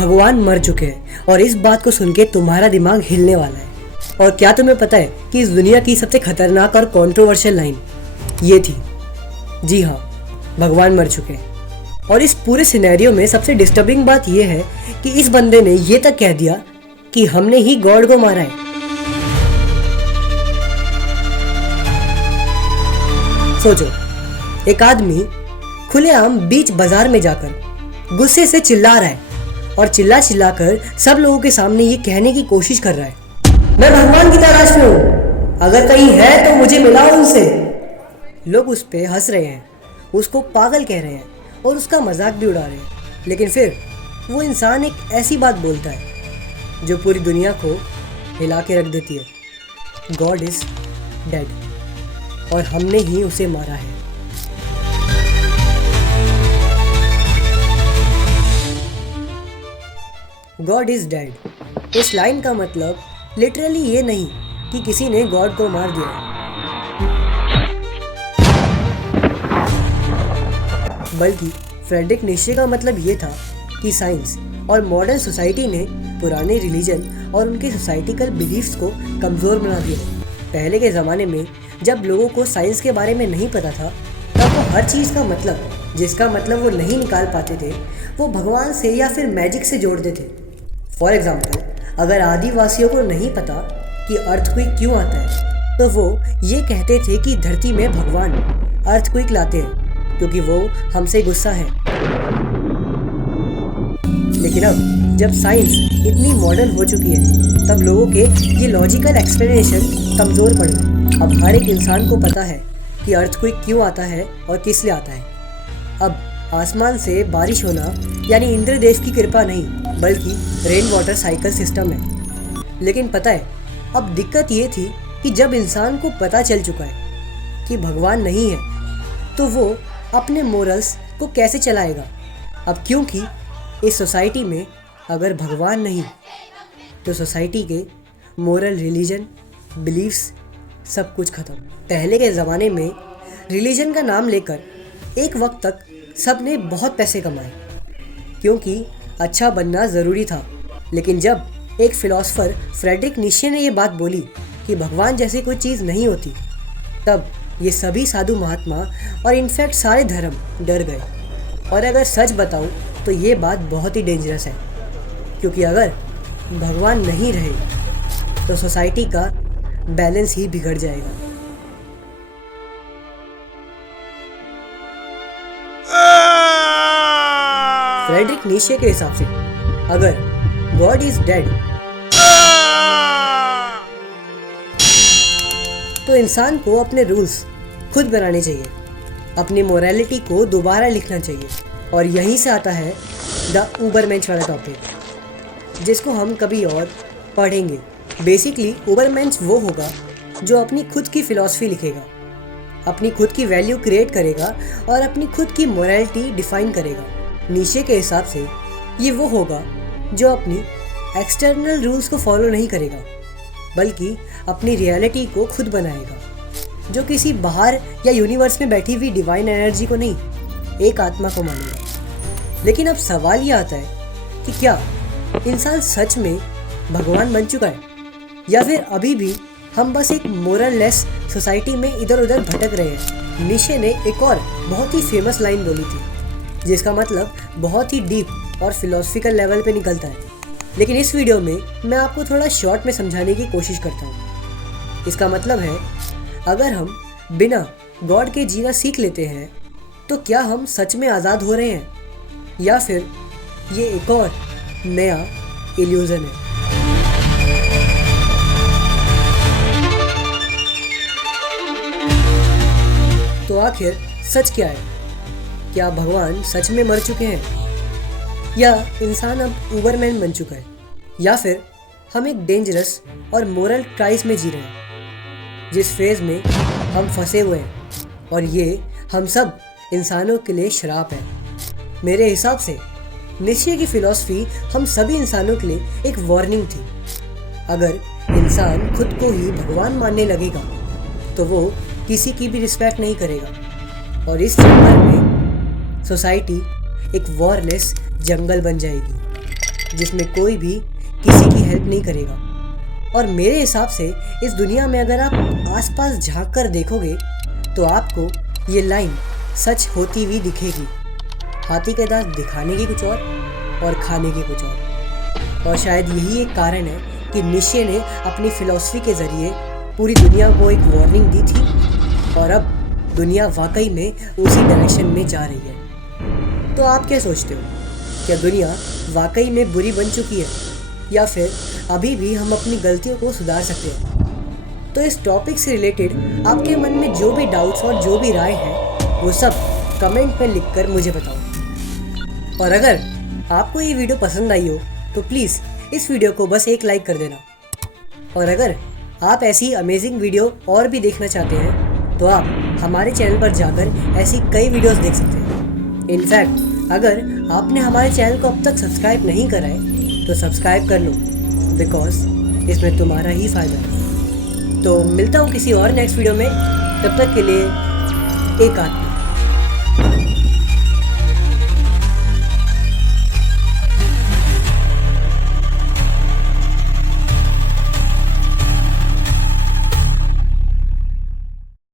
भगवान मर चुके हैं और इस बात को सुन के तुम्हारा दिमाग हिलने वाला है। और क्या तुम्हें पता है कि इस दुनिया की सबसे खतरनाक और कंट्रोवर्शियल लाइन ये थी? जी हाँ, भगवान मर चुके हैं। और इस पूरे सिनेरियो में सबसे डिस्टर्बिंग बात यह है कि इस बंदे ने ये तक कह दिया कि हमने ही गॉड को मारा है। सोचो, एक आदमी खुलेआम बीच बाजार में जाकर गुस्से से चिल्ला रहा है और चिल्ला चिल्लाकर सब लोगों के सामने ये कहने की कोशिश कर रहा है, मैं भगवान की तलाश में हूं, अगर कहीं है तो मुझे मिलाओ उनसे। लोग उस पे हंस रहे हैं, उसको पागल कह रहे हैं और उसका मजाक भी उड़ा रहे हैं। लेकिन फिर वो इंसान एक ऐसी बात बोलता है जो पूरी दुनिया को हिला के रख देती है। गॉड इज डेड और हमने ही उसे मारा है। God is dead. इस लाइन का मतलब लिटरली ये नहीं कि किसी ने गॉड को मार दिया है, बल्कि फ्रेडरिक नीशे का मतलब ये था कि साइंस और मॉडर्न सोसाइटी ने पुराने रिलीजन और उनके सोसाइटिकल बिलीफ्स को कमज़ोर बना दिया। पहले के ज़माने में जब लोगों को साइंस के बारे में नहीं पता था, तब वो हर चीज़ का मतलब जिसका मतलब वो नहीं निकाल पाते थे, वो भगवान से या फिर मैजिक से जोड़ते थे। फॉर एग्ज़ाम्पल, अगर आदिवासियों को नहीं पता कि अर्थक्वेक क्यों आता है, तो वो ये कहते थे कि धरती में भगवान अर्थक्वेक लाते हैं क्योंकि वो हमसे गुस्सा है। लेकिन अब जब साइंस इतनी मॉडर्न हो चुकी है, तब लोगों के ये लॉजिकल एक्सप्लेनेशन कमज़ोर पड़ गए। अब हर एक इंसान को पता है कि अर्थक्वेक क्यों आता है और किस लिए आता है। अब आसमान से बारिश होना यानी इंद्रदेव की कृपा नहीं, बल्कि रेन वाटर साइकिल सिस्टम है। लेकिन पता है, अब दिक्कत ये थी कि जब इंसान को पता चल चुका है कि भगवान नहीं है, तो वो अपने मोरल्स को कैसे चलाएगा। अब क्योंकि इस सोसाइटी में अगर भगवान नहीं, तो सोसाइटी के मोरल, रिलीजन, बिलीफ्स सब कुछ खत्म। पहले के ज़माने में रिलीजन का नाम लेकर एक वक्त तक सब ने बहुत पैसे कमाए क्योंकि अच्छा बनना ज़रूरी था। लेकिन जब एक फ़िलासफ़र फ्रेडरिक नीशे ने ये बात बोली कि भगवान जैसी कोई चीज़ नहीं होती, तब ये सभी साधु महात्मा और इनफैक्ट सारे धर्म डर गए। और अगर सच बताऊं तो ये बात बहुत ही डेंजरस है, क्योंकि अगर भगवान नहीं रहे तो सोसाइटी का बैलेंस ही बिगड़ जाएगा। फ्रेडरिक नीशे के हिसाब से अगर गॉड इज डेड, तो इंसान को अपने रूल्स खुद बनाने चाहिए, अपनी मोरालिटी को दोबारा लिखना चाहिए। और यहीं से आता है द उबरमेंश वाला टॉपिक, जिसको हम कभी और पढ़ेंगे। बेसिकली उबरमेंश वो होगा जो अपनी खुद की फ़िलॉसफी लिखेगा, अपनी खुद की वैल्यू क्रिएट करेगा और अपनी खुद की मोरालिटी डिफ़ाइन करेगा। नीशे के हिसाब से ये वो होगा जो अपनी एक्सटर्नल रूल्स को फॉलो नहीं करेगा, बल्कि अपनी रियलिटी को खुद बनाएगा, जो किसी बाहर या यूनिवर्स में बैठी हुई डिवाइन एनर्जी को नहीं, एक आत्मा को मानेगा। लेकिन अब सवाल ये आता है कि क्या इंसान सच में भगवान बन चुका है, या फिर अभी भी हम बस एक मोरल लेस सोसाइटी में इधर उधर भटक रहे हैं। नीशे ने एक और बहुत ही फेमस लाइन बोली थी, जिसका मतलब बहुत ही डीप और फिलोसफिकल लेवल पे निकलता है। लेकिन इस वीडियो में मैं आपको थोड़ा शॉर्ट में समझाने की कोशिश करता हूँ। इसका मतलब है, अगर हम बिना गॉड के जीना सीख लेते हैं, तो क्या हम सच में आज़ाद हो रहे हैं, या फिर ये एक और नया इल्यूजन है। तो आखिर सच क्या है? क्या भगवान सच में मर चुके हैं, या इंसान अब उबरमैन बन चुका है, या फिर हम एक डेंजरस और मोरल क्राइसिस में जी रहे हैं, जिस फेज़ में हम फंसे हुए हैं, और ये हम सब इंसानों के लिए श्राप है। मेरे हिसाब से नीशे की फ़िलॉसफी हम सभी इंसानों के लिए एक वार्निंग थी। अगर इंसान खुद को ही भगवान मानने लगेगा, तो वो किसी की भी रिस्पेक्ट नहीं करेगा, और इस चक्कर में सोसाइटी एक वॉरलेस जंगल बन जाएगी। जिसमें कोई भी किसी की हेल्प नहीं करेगा। और मेरे हिसाब से इस दुनिया में अगर आप आसपास झांक कर देखोगे तो आपको ये लाइन सच होती हुई दिखेगी। हाथी के दांत दिखाने की कुछ और खाने की कुछ और शायद यही एक कारण है कि नीशे ने अपनी फिलॉसफी के ज़रिए पूरी दुनिया को एक वार्निंग दी थी और अब दुनिया वाकई में उसी डायरेक्शन में जा रही है। तो आप क्या सोचते हो, क्या दुनिया वाकई में बुरी बन चुकी है या फिर अभी भी हम अपनी गलतियों को सुधार सकते हैं? तो इस टॉपिक से रिलेटेड आपके मन में जो भी डाउट्स और जो भी राय है वो सब कमेंट में लिखकर मुझे बताओ। और अगर आपको ये वीडियो पसंद आई हो तो प्लीज़ इस वीडियो को बस एक लाइक कर देना। और अगर आप ऐसी अमेजिंग वीडियो और भी देखना चाहते हैं तो आप हमारे चैनल पर जाकर ऐसी कई वीडियोस देख सकते हैं। इनफैक्ट अगर आपने हमारे चैनल को अब तक सब्सक्राइब नहीं करा है तो सब्सक्राइब कर लो, बिकॉज इसमें तुम्हारा ही फ़ायदा है। तो मिलता हूँ किसी और नेक्स्ट वीडियो में, तब तक के लिए एक आध